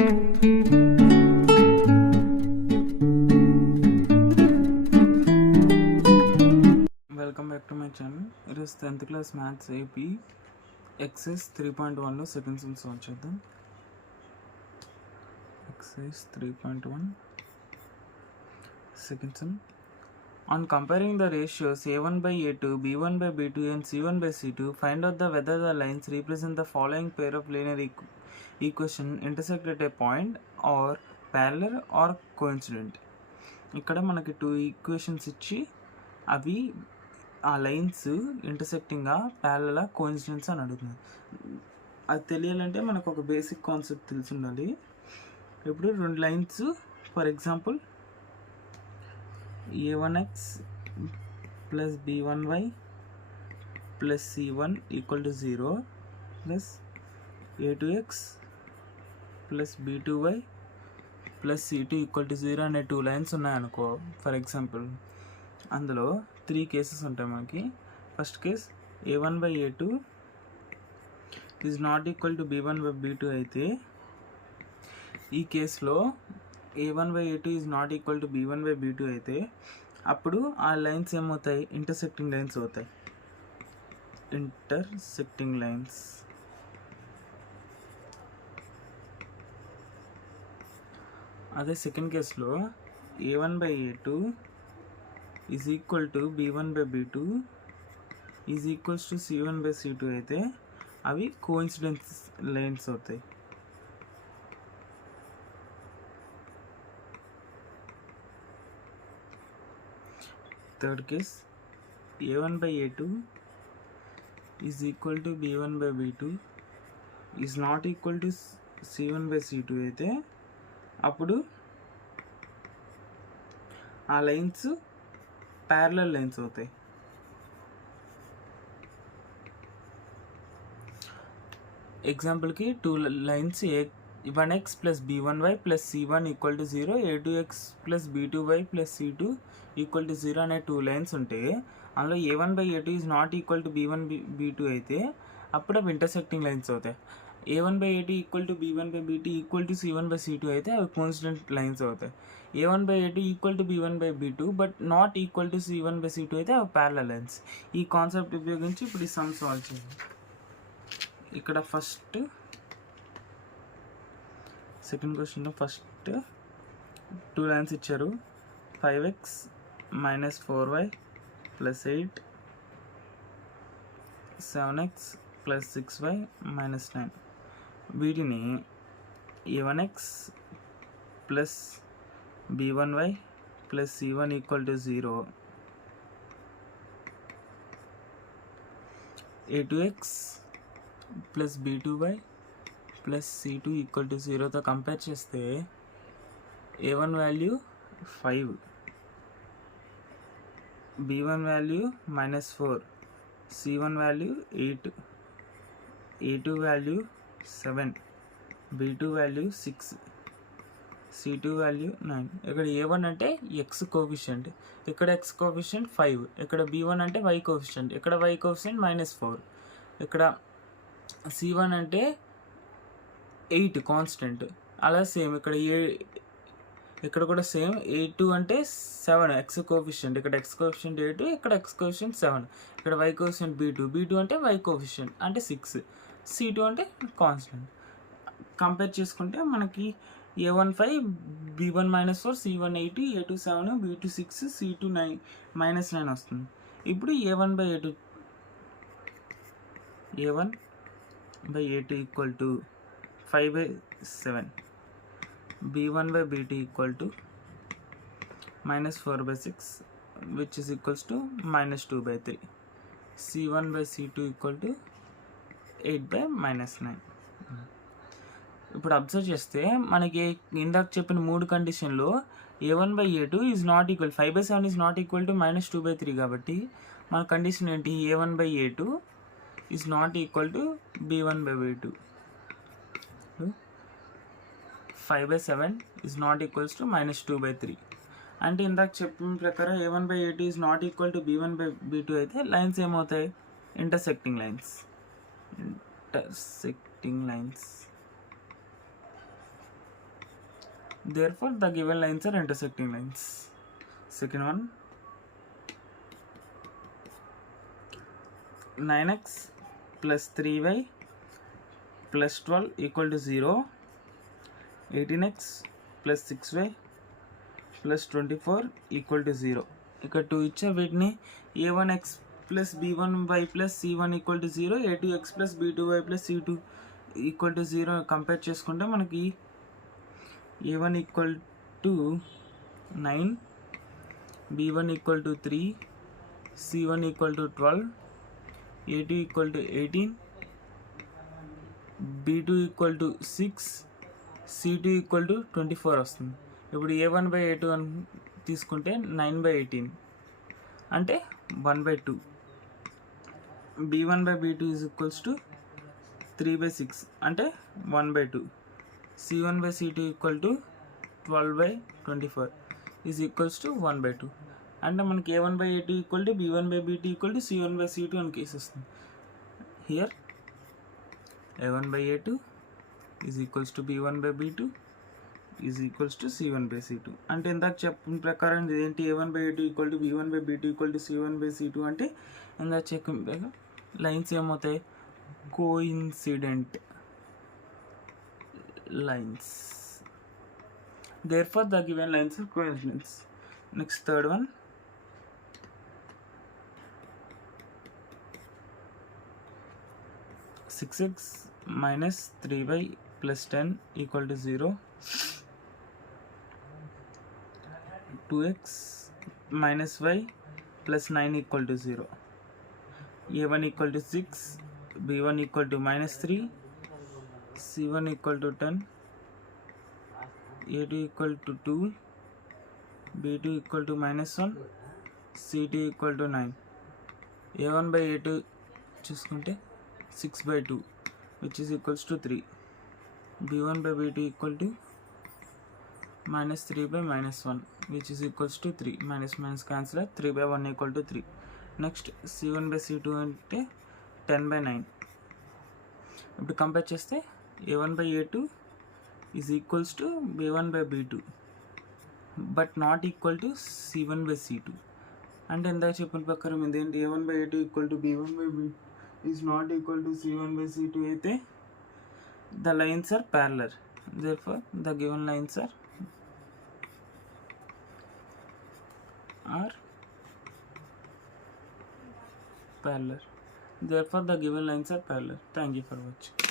Welcome back to my channel. ఈరోజు 10th class maths AP exercise 3.1లో second sum solve చేద్దాం. Exercise 3.1 second sum. On comparing the ratios a1 by a2, b1 by b2 and c1 by c2, find out whether the lines represent the following pair of linear equation intersect at a point or parallel or coincident. ఇక్కడ మనకి 2 ఈక్వేషన్స్ ఇచ్చి అవి ఆ లైన్స్ ఇంటర్సెక్టింగ్గా parallel coincidence అని అడుగుతుంది. అది తెలియాలంటే మనకు ఒక బేసిక్ కాన్సెప్ట్ తెలిసి ఉండాలి. ఇప్పుడు రెండు lines, for example a1x plus b1y plus c1 equal to 0 plus a2x plus b2y plus c2 equal to 0 అనే 2 లైన్స్ ఉన్నాయనుకో. ఫర్ ఎగ్జాంపుల్ అందులో 3 కేసెస్ ఉంటాయి మనకి. First case a1 by a2 is not equal to b1 by b2 అయితే ఈ కేసులో a1 by a2 is not equal to b1 by b2 అయితే అప్పుడు ఆ లైన్స్ ఏమవుతాయి? ఇంటర్సెక్టింగ్ లైన్స్ అవుతాయి. Intersecting lines. అదే సెకండ్ కేసులో a1 by a2 is equal to b1 by b2 is equals to c1 by c2 అయితే అవి కోఇన్సిడెన్స్ లైన్స్ అవుతాయి. Third case a1 by a2 is equal to b1 by b2 is not equal to c1 by c2 అయితే అప్పుడు ఆ lines parallel lines అవుతాయి. ఎగ్జాంపుల్కి 2 lines a1x plus b1y plus c1 equal to 0, a2x plus b2y plus c2 equal to 0 అనే 2 లైన్స్ ఉంటే అందులో a1 by a2 is not equal to b1 b2 అయితే అప్పుడు అవి ఇంటర్సెక్టింగ్ లైన్స్ అవుతాయి. a1 by a2 equal to b1 by b2 equal to c1 by c2 అయితే అవి coincident lines అవుతాయి. a1 by a2 equal to b1 by b2 but not equal to c1 by c2 అయితే అవి parallel lines. ఈ కాన్సెప్ట్ ఉపయోగించి ఇప్పుడు ఈ some solve చేయాలి. ఇక్కడ ఫస్ట్ సెకండ్ క్వశ్చన్లో ఫస్ట్ 2 లైన్స్ ఇచ్చారు. 5x minus 4y plus 8, 7x plus 6y minus 9. వీటిని a1x plus b1y plus c1 equal to 0, a2x plus b2y plus c2 equal to 0తో కంపేర్ చేస్తే a1 value 5, b1 value -4, c1 value 8, a2 value 7, b2 value 6, c2 value 9. ఇక్కడ a1 అంటే x coefficient, ఇక్కడ x coefficient 5, ఇక్కడ b1 అంటే y coefficient, ఇక్కడ y coefficient -4, ఇక్కడ c1 అంటే 8 కాన్స్టెంట్. అలా సేమ్ ఇక్కడ కూడా సేమ్. a2 అంటే 7 x కోఫిషియంట్, ఇక్కడ x కోఫిషియంట్ 8, ఇక్కడ x కోఫిషియంట్ 7, ఇక్కడ y కోఫిషియంట్ b2 అంటే y కోఫిషియంట్ అంటే 6, c2 అంటే కాన్స్టెంట్. కంపేర్ చేసుకుంటే మనకి a1 5, b1 -4, c1 8, a2 7, b2 6, c2 -9 వస్తుంది. ఇప్పుడు a1 by a2 equal to 5/7, b1 by b2 equal to -4/6 which is equals to -2/3, c1 by c2 equal to 8/-9. ఇప్పుడు అబ్జర్వ్ చేస్తే మనకి ఇందాక చెప్పిన 3 కండిషన్లో a1 by a2 is not equal, 5/7 is not equal to -2/3 కాబట్టి మన కండిషన్ ఏంటి? a1 by a2 is not equal to b1 by b2. 5/7 is not equals to -2/3. అంటే ఇందాక చెప్పిన ప్రకారం a1 by a2 is not equal to b1 by b2 అయితే లైన్స్ ఏమవుతాయి? Intersecting lines. Therefore the given lines are intersecting lines. Second one, 9x plus 3y plus 12 equal to 0, 18x plus 6y plus 24 equal to 0. ఇక్కడ 2 ఇచ్చా, వీటిని a1x plus b1y plus c1 equal to 0, a2x plus b2y plus c2 equal to 0 కంపేర్ చేసుకుంటే మనకి a1 equal to 9, b1 equal to 3, c1 equal to 12, a2 equal to 18, b2 equal to 6, c2 equal to 24 వస్తుంది. ఇప్పుడు a1/a2 అని తీసుకుంటే 9/18 అంటే 1/2, b1/b2 is equals to 3/6 అంటే 1/2, c1/c2 equal to 12/24 is equals to 1/2. అంటే మనకి a1/a2 equal to b1/b2 equal to c1/c2 అని కేసు వస్తుంది. Here a1/a2 is equals to b1/b2 is equals to c1/c2. అంటే ఇందాక చెప్పిన ప్రకారం ఏంటి, a1/a2 equal to b1/b2 equal to c1/c2 అంటే ఇందాక చెప్పిన లైన్స్ ఏమవుతాయి, coincident lines. Therefore the given lines are coincidence. Next, third one, 6x minus 3y plus 10 equal to 0, 2x minus y plus 9 equal to 0, a1 equal to 6, b1 equal to minus 3, c1 equal to 10, a2 equal to 2, b2 equal to minus 1, c2 equal to 9. a1/a2 చూసుకుంటే 6/2 which is equals to 3, b1/b2 equal to minus 3/-1 which is equals to 3, minus cancel, 3/1 equal to 3. Next c1/c2 అంటే 10/9. ఇప్పుడు కంపేర్ చేస్తే a1/a2 is equals to b1/b2 but not equal to c1/c2. అంటే ఇందాక చెప్పిన ప్రకారం ఇదేంటి, a1/a2 equal to b1/b2 is not equal to c1/c2 అయితే the lines are parallel. Therefore the given lines are parallel. Therefore the given lines are parallel. Thank you for watching.